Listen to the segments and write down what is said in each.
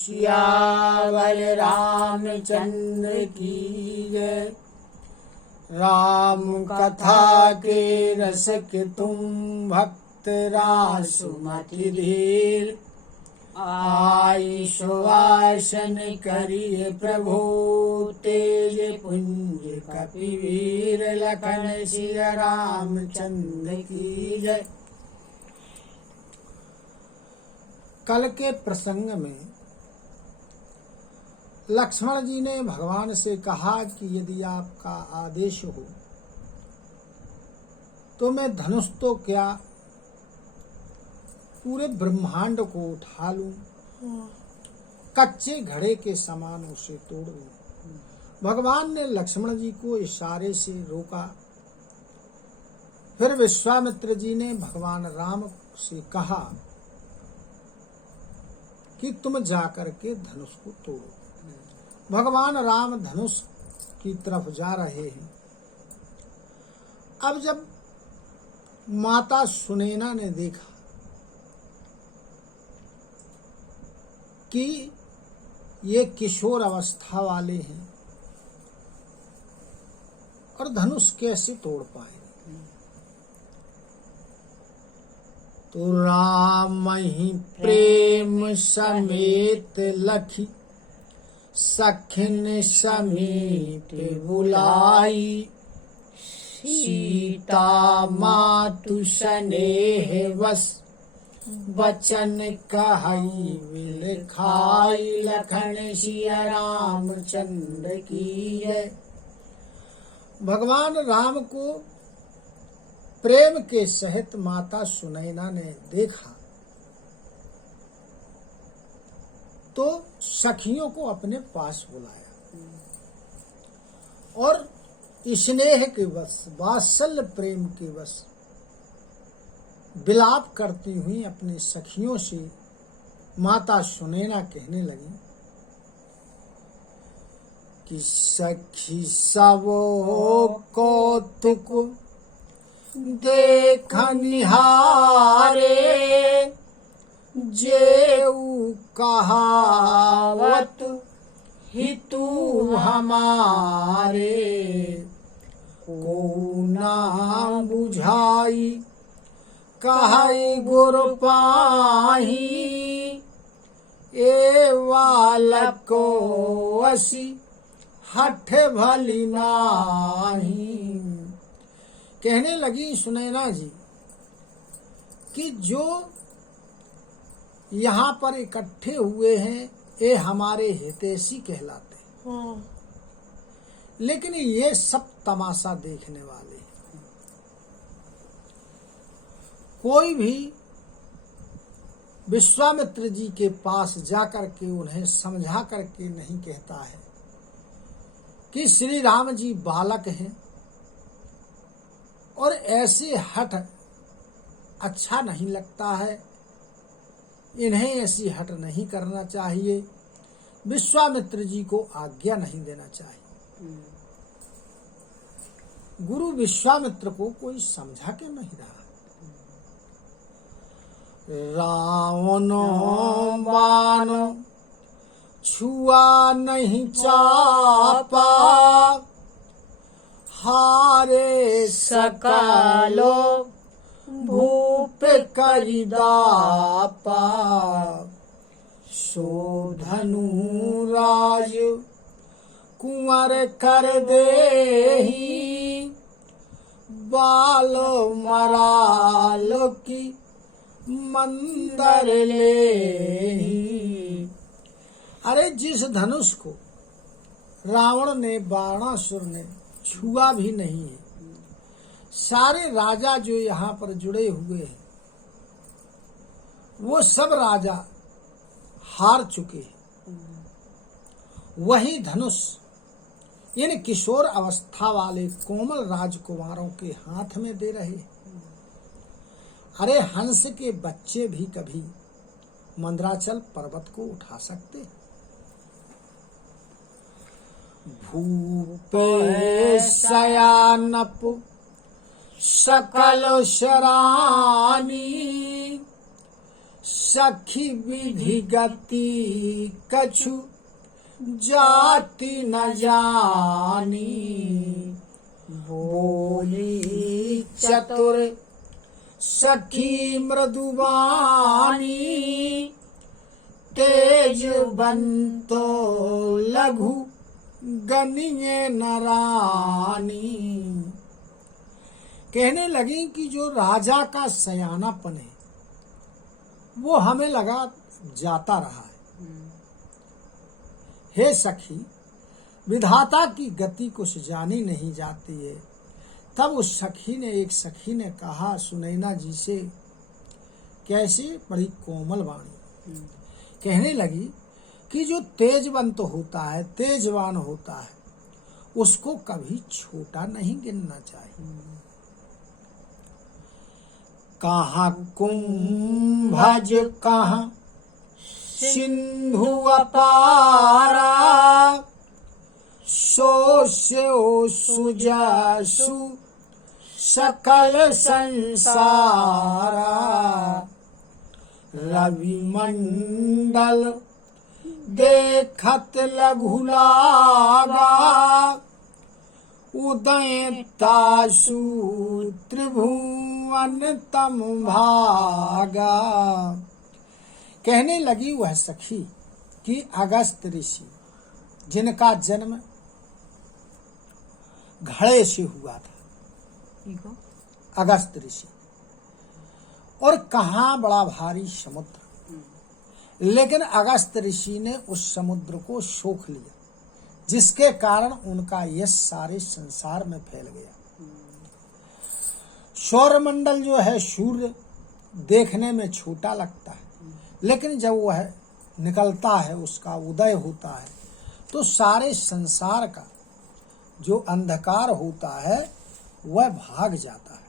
सियावर रामचंद्र की जय। राम कथा के रसिक तुम भक्त रासुमति धीर। आई सुवासन करिए प्रभु तेज पुंज कपिवीर। लखन सिया रामचंद्र की जय। कल के प्रसंग में लक्ष्मण जी ने भगवान से कहा कि यदि आपका आदेश हो तो मैं धनुष तो क्या पूरे ब्रह्मांड को उठा लूं, कच्चे घड़े के समान उसे तोड़ दूं। भगवान ने लक्ष्मण जी को इशारे से रोका। फिर विश्वामित्र जी ने भगवान राम से कहा कि तुम जाकर के धनुष को तोड़ो। भगवान राम धनुष की तरफ जा रहे हैं। अब जब माता सुनैना ने देखा कि ये किशोर अवस्था वाले हैं और धनुष कैसे तोड़ पाएंगे, तो राम ही प्रेम समेत लखी सखिन समीप बुलाई। सीता मातु स्नेह वश वचन कहई विलखाई। लखन सिया रामचंद्र की जय। भगवान राम को प्रेम के सहित माता सुनैना ने देखा तो सखियों को अपने पास बुलाया और स्नेह के वश वात्सल्य प्रेम के वश विलाप करती हुई अपनी सखियों से माता सुनैना कहने लगी कि सखी सब कौतुक देख निहारे। जेऊ कहावत हितु हमारे। को ना बुझाई कहई गुरु पाही। ए बालक को असी हठ भली नाही। कहने लगी सुनैना जी कि जो यहाँ पर इकट्ठे हुए हैं ये हमारे हितैषी कहलाते हैं, लेकिन ये सब तमाशा देखने वाले हैं। कोई भी विश्वामित्र जी के पास जाकर के उन्हें समझा करके नहीं कहता है कि श्री राम जी बालक हैं और ऐसे हठ अच्छा नहीं लगता है, इन्हें ऐसी हट नहीं करना चाहिए। विश्वामित्र जी को आज्ञा नहीं देना चाहिए। गुरु विश्वामित्र को कोई समझा के नहीं रहा। रावण बाण छुआ नहीं चापा। हारे सकालो भूप करिदापा। सो धनु राज कुंवर कर देही। बाल मराल की मंदर लेही। अरे जिस धनुष को रावण ने बाणासुर ने छुआ भी नहीं है, सारे राजा जो यहाँ पर जुड़े हुए हैं वो सब राजा हार चुके हैं। वही धनुष इन किशोर अवस्था वाले कोमल राजकुमारों के हाथ में दे रहे हैं। अरे हंस के बच्चे भी कभी मंदराचल पर्वत को उठा सकते। भूप शयानप सकल शरानी। सखी विधि गति कछु जाति न जानी, बोली चतुर सखी मृदुवानी, तेज बंतो लघु गनिये नरानी। कहने लगी कि जो राजा का सयानापन है वो हमें लगा जाता रहा है। हे सखी, विधाता की गति कुछ जानी नहीं जाती है। तब उस सखी ने, एक सखी ने कहा सुनैना जी से, कैसे, बड़ी कोमल वाणी, कहने लगी कि जो तेजवंत होता है, तेजवान होता है, उसको कभी छोटा नहीं गिनना चाहिए। कहाँ कुंभज कहाँ सिंधु अपारा, सो सुजसु सकल संसारा। रवि मंडल देखत लघु लागा, उदय तासु त्रिभुवन तम भागा। कहने लगी वह सखी कि अगस्त ऋषि, जिनका जन्म घड़े से हुआ था, अगस्त ऋषि, और कहाँ बड़ा भारी समुद्र, लेकिन अगस्त ऋषि ने उस समुद्र को सोख लिया, जिसके कारण उनका यश सारे संसार में फैल गया। सौरमंडल जो है, सूर्य देखने में छोटा लगता है, लेकिन जब वह निकलता है, उसका उदय होता है, तो सारे संसार का जो अंधकार होता है वह भाग जाता है।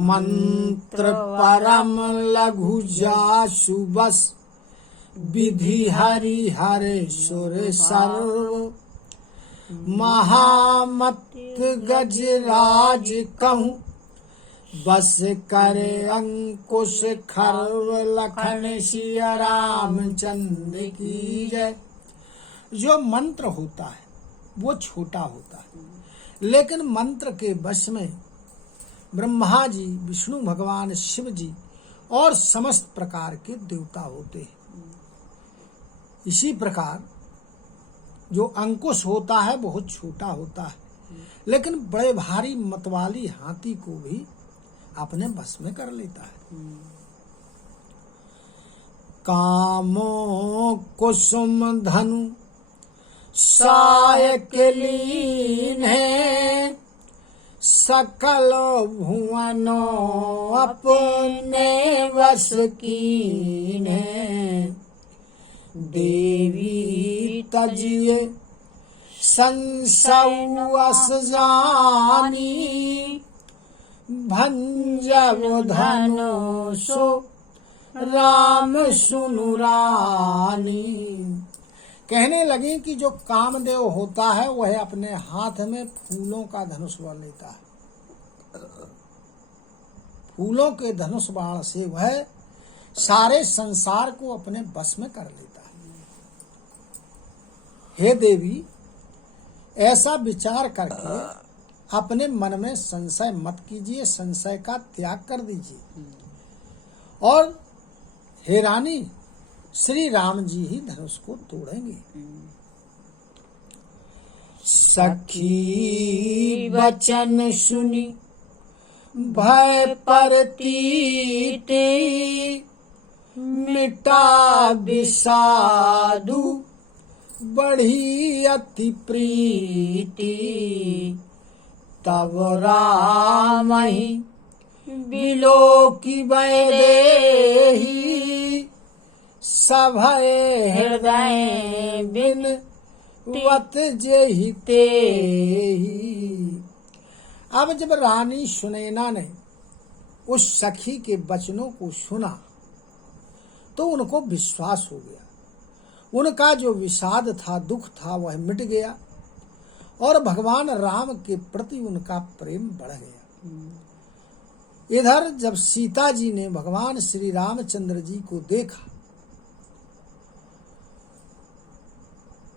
मंत्र परम लघु जासु बस, विधि हरि हरे सुर सर्व। महामत गजराज कहूँ, बस करे अंकुश खर्व। लखन सिया रामचंद्र की जय। जो मंत्र होता है वो छोटा होता है, लेकिन मंत्र के वश में ब्रह्मा जी, विष्णु भगवान, शिव जी और समस्त प्रकार के देवता होते हैं। इसी प्रकार जो अंकुश होता है बहुत छोटा होता है, लेकिन बड़े भारी मतवाली हाथी को भी अपने बस में कर लेता है। कामो कुसुम धनु सायक लीन है, सकल भुवनों अपने वश कीन है। देवी तजिए संसौ अस जानी, भंजव धनु सो राम सुनु रानी। कहने लगी कि जो कामदेव होता है वह अपने हाथ में फूलों का धनुष बाण लेता है। फूलों के धनुष बाण से वह सारे संसार को अपने बस में कर लेता है। हे देवी, ऐसा विचार करके अपने मन में संशय मत कीजिए, संशय का त्याग कर दीजिए। और हे रानी, श्री राम जी ही धनुष को तोड़ेंगे। सखी वचन सुनी भय परतीते, मिटा विषादु बढ़ी अति प्रीति। तब राम ही बिलोकी वैदेही, सभय हृदय बिन वत जेहि तेहि। अब जब रानी सुनैना ने उस सखी के वचनों को सुना तो उनको विश्वास हो गया। उनका जो विषाद था, दुख था, वह मिट गया और भगवान राम के प्रति उनका प्रेम बढ़ गया। इधर जब सीता जी ने भगवान श्री रामचंद्र जी को देखा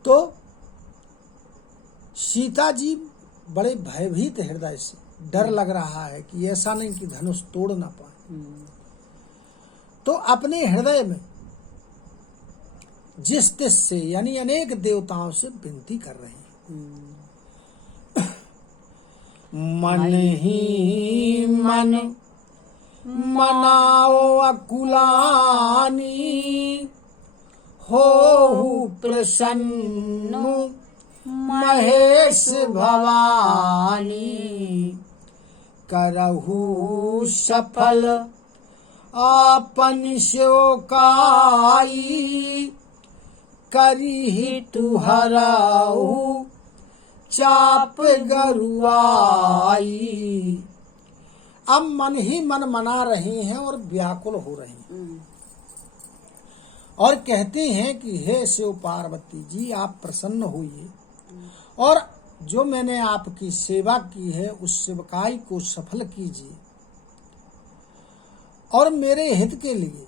तो सीता जी बड़े भयभीत हृदय से, डर लग रहा है कि ऐसा नहीं कि धनुष तोड़ ना पाए, तो अपने हृदय में जिस तिस से यानी अनेक देवताओं से विनती कर रहे हैं। मन ही मन मनाओ अकुलानी, हो प्रसन्न महेश भवानी, करहु सफल आपन शोकाई, करी तुहराऊ चाप गरुआई। अब मन ही मन मना रहे हैं और व्याकुल हो रहे हैं और कहते हैं कि हे शिव पार्वती जी, आप प्रसन्न होइए और जो मैंने आपकी सेवा की है उस सेवकाई को सफल कीजिए और मेरे हित के लिए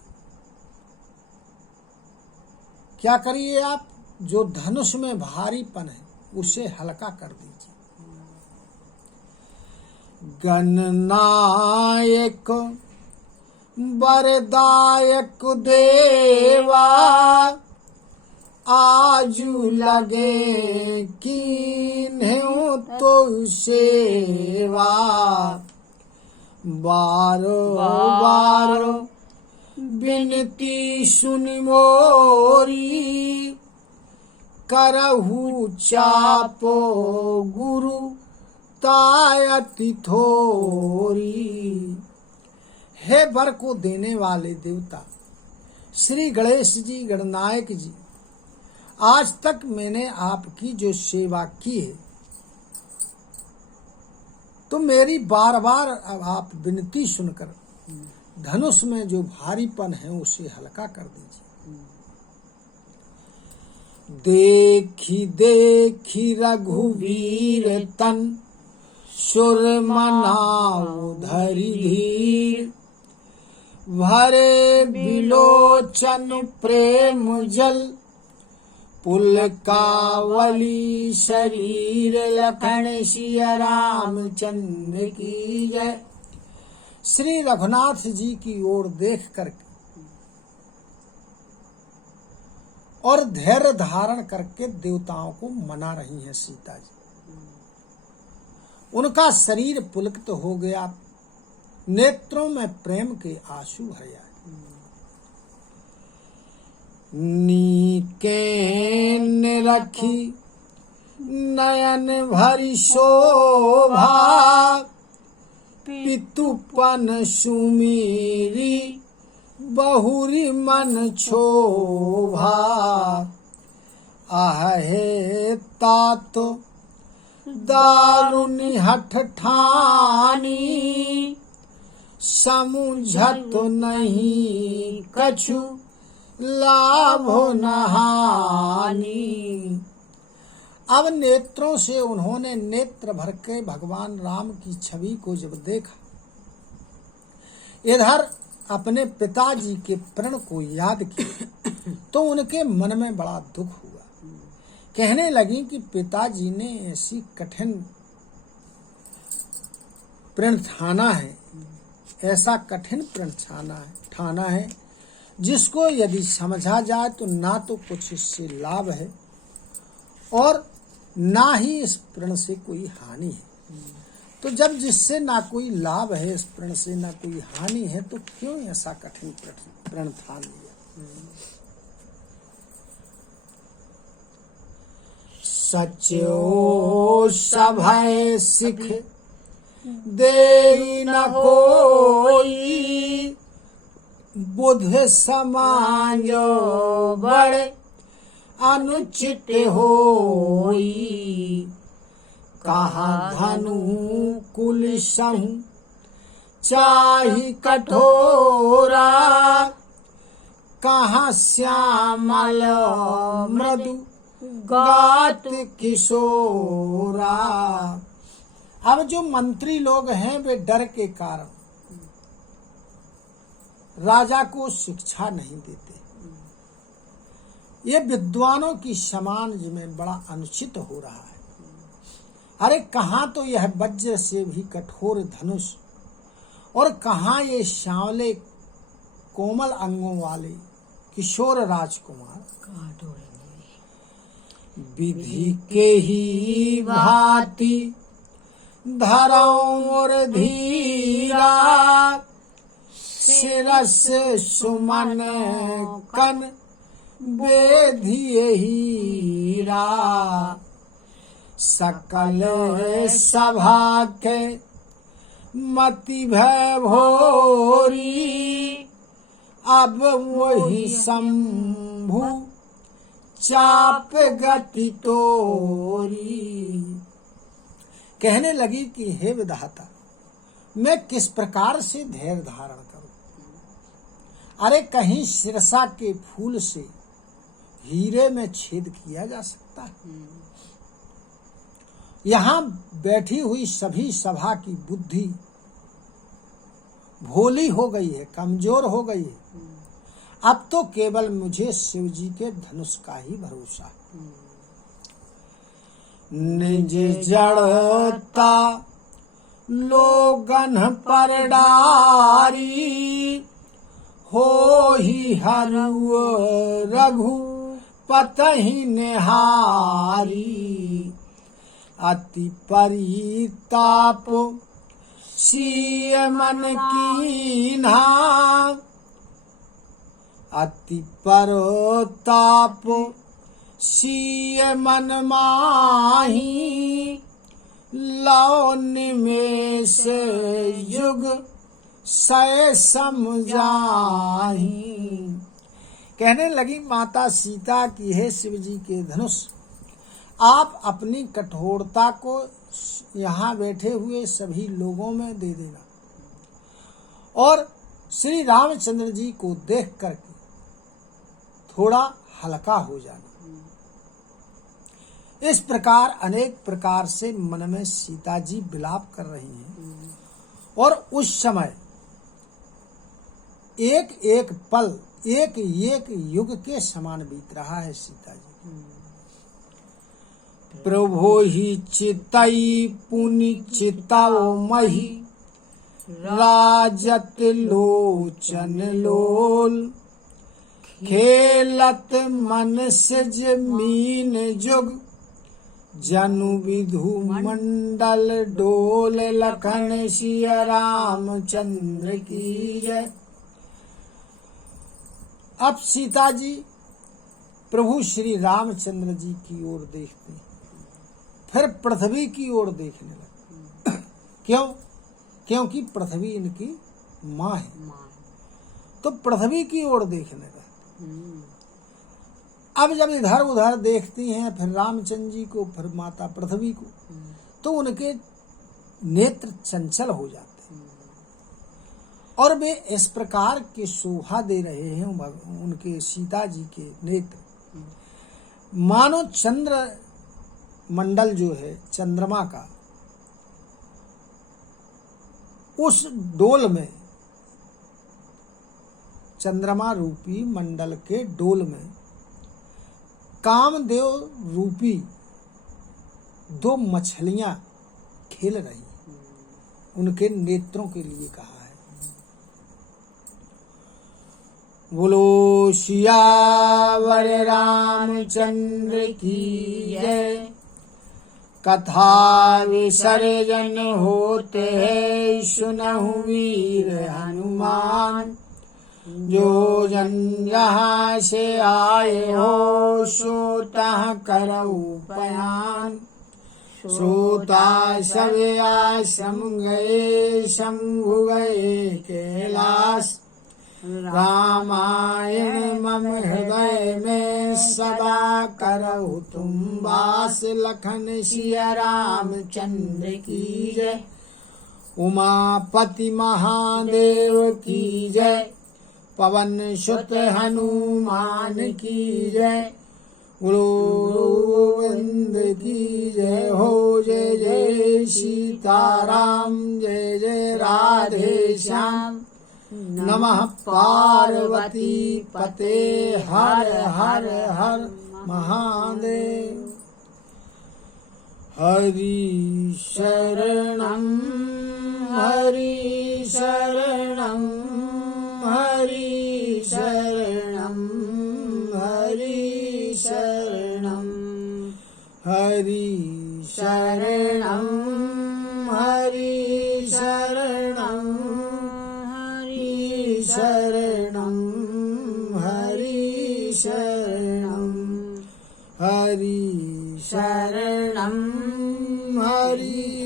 क्या करिए, आप जो धनुष में भारीपन है उसे हल्का कर दीजिए। गणनायक वरदायक देवा, आजू लगे कीन्ह्यो तो सेवा, बारो बारो बिनती सुनि मोरी, करहु चापो गुरु तायति थोरी। हे वर को देने वाले देवता श्री गणेश जी, गणनायक जी, आज तक मैंने आपकी जो सेवा की है तो मेरी बार बार आप विनती सुनकर धनुष में जो भारीपन है उसे हल्का कर दीजिए। देखी देखी रघुवीर तन, सुर मनाओ धरि धीर, भरे बिलोचन प्रेम जल, पुलकावली शरीर, लखन सिया रामचंद्र की जय। श्री रघुनाथ जी की ओर देख करके और धैर्य धारण करके देवताओं को मना रही हैं सीता जी। उनका शरीर पुलकित हो गया, नेत्रों में प्रेम के आंसू भर आए। नीके रखी नयन भरी शोभा, पितुपन सुमीरी बहुरी मन क्षोभा, आहे तात दारुनि हठ ठानी, समुझत नहीं कछु लाभो नहानी। अब नेत्रों से उन्होंने नेत्र भर के भगवान राम की छवि को जब देखा, इधर अपने पिताजी के प्रण को याद किया तो उनके मन में बड़ा दुख हुआ। कहने लगी कि पिताजी ने ऐसी कठिन प्रण ठाना है, ऐसा कठिन प्रण ठाना है जिसको यदि समझा जाए तो ना तो कुछ इससे लाभ है और ना ही इस प्रण से कोई हानि है। तो जब जिससे ना कोई लाभ है, इस प्रण से ना कोई हानि है, तो क्यों ऐसा कठिन प्रण ठान लिया। सच्चो सभय सिख दे न कोई, बुध समाजो बड़े अनुचित होई। कहा धनु कुल सहु चाहि कठोरा, कहा श्यामल मृदु गात किशोरा। अब जो मंत्री लोग हैं वे डर के कारण राजा को शिक्षा नहीं देते। ये विद्वानों की समाज में बड़ा अनुचित हो रहा है। अरे कहाँ तो यह वज्र से भी कठोर धनुष और कहाँ ये सांवले कोमल अंगों वाले किशोर राजकुमार विधि के ही भांति धरौं और धीरा शिरस सुमन कन बेधिए हीरा सकल सभा के मति भय भोरी अब वही शंभु चाप गति तोरी। कहने लगी कि हे विधाता, मैं किस प्रकार से धैर्य धारण करूं? अरे कहीं सिरसा के फूल से हीरे में छेद किया जा सकता है? यहाँ बैठी हुई सभी सभा की बुद्धि भोली हो गई है, कमजोर हो गई है। अब तो केवल मुझे शिव जी के धनुष का ही भरोसा है। निज जड़ता लोगन पर डारी हो ही हरु रघु पतहि निहारी अति परिताप सीय मन कीन्हा अति परताप सीय मन माही लौ निमेष युग सय समझाही। कहने लगी माता सीता की हे शिव जी के धनुष, आप अपनी कठोरता को यहाँ बैठे हुए सभी लोगों में दे देना और श्री रामचंद्र जी को देख करके थोड़ा हल्का हो जाना। इस प्रकार अनेक प्रकार से मन में सीता जी विलाप कर रही हैं और उस समय एक एक पल एक एक युग के समान बीत रहा है। सीता जी प्रभु ही चितई पुनि चिताओ मही राजत लोचन लोल खेलत मन से जमीन जुग जनु विधु मंडल डोल लखन सिया रामचंद्र की जय। अब सीता जी प्रभु श्री रामचंद्र जी की ओर देखते हैं, फिर पृथ्वी की ओर देखने लगते। क्यों? क्योंकि पृथ्वी इनकी माँ है, तो पृथ्वी की ओर देखने लगते। अब जब इधर उधर देखती हैं, फिर रामचंद्र जी को, फिर माता पृथ्वी को, तो उनके नेत्र चंचल हो जाते हैं और वे इस प्रकार के शोभा दे रहे हैं उनके सीता जी के नेत्र, मानो चंद्र मंडल जो है चंद्रमा का, उस डोल में, चंद्रमा रूपी मंडल के डोल में कामदेव रूपी दो मछलियां खेल रही, उनके नेत्रों के लिए कहा है। बोलो सियावर रामचंद्र की जय। कथा विसर्जन होते है सुनहु वीर हनुमान, जो जन जहाँ से आए हो सो तह करऊ बयान। श्रोता सब आश्रम गए शंभु गए कैलाश, रामायण मम हृदय में सदा करऊ तुम वास। लखन सिया रामचंद्र की जय। उमापति महादेव की जय। पवन सुत हनुमान की जय। गोविंद की जय हो। जय जय सीताराम, जय जय राधे श्याम, नमः पार्वती पते हर हर हर महादेव। हरि शरणं हरि शरणं हरि शरणं हरि शरणं हरि शरणं हरि शरणं हरि शरणं हरि शरणं हरि शरणं हरि